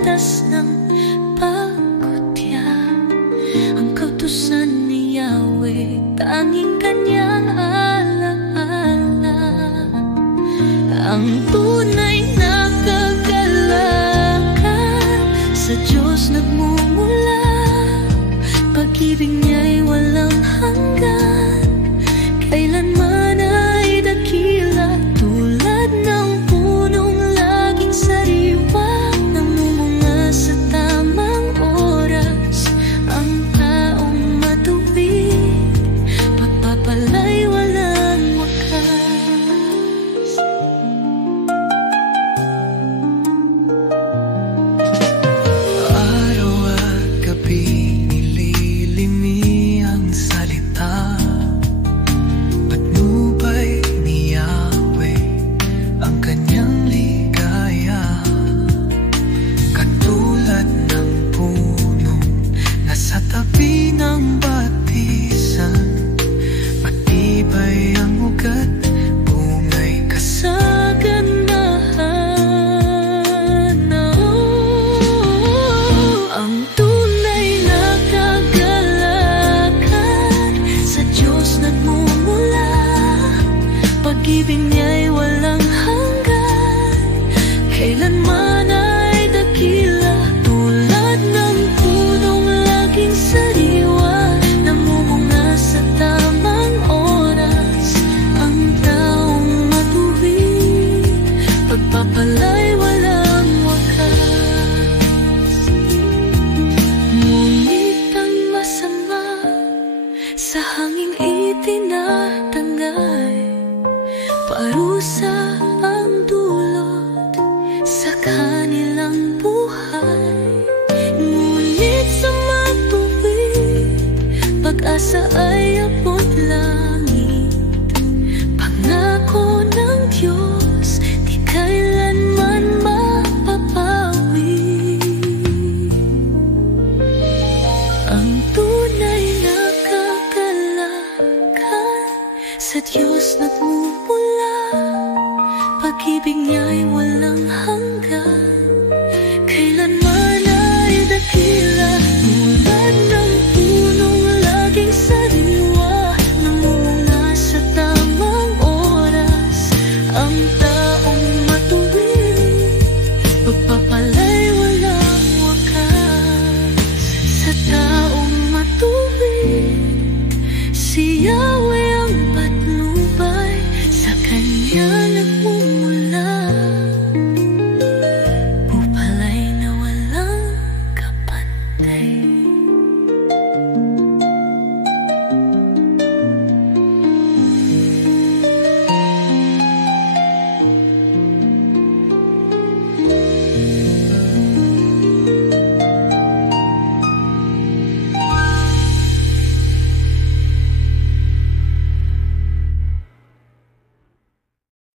landas ng pagkutya. Ang kautusan ni Yahweh, tanging Kanya alaala. Ang tunay na kagalakan sa Diyos nagmumula. Pag-ibig niya'y walang hanggan, kailanman ay dakila. Tulad ng punong laging sariwa, namumunga sa tamang oras. Ang taong matuwid, pagpapala'y walang wakas. Araw at gabi nililimi ang salita. Patnubay ni Yahweh ang Kanyang ligaya. Katulad ng punong nasa tabi ng batisan, matibay ang ugat, bungay kasaganahan. Ang tunay na kagalakan sa Diyos nagmumula. Pag-ibig niya'y walang hanggan, kailanman ay dakila. Tulad ng punong laging sariwa, namumunga sa tamang oras. Ang taong matuwid, pagpapala'y walang wakas. Ngunit ang masama sa hanging itinatangay, parusa ang dulot sa kanilang buhay. Ngunit sa matuwid, pag-asa ay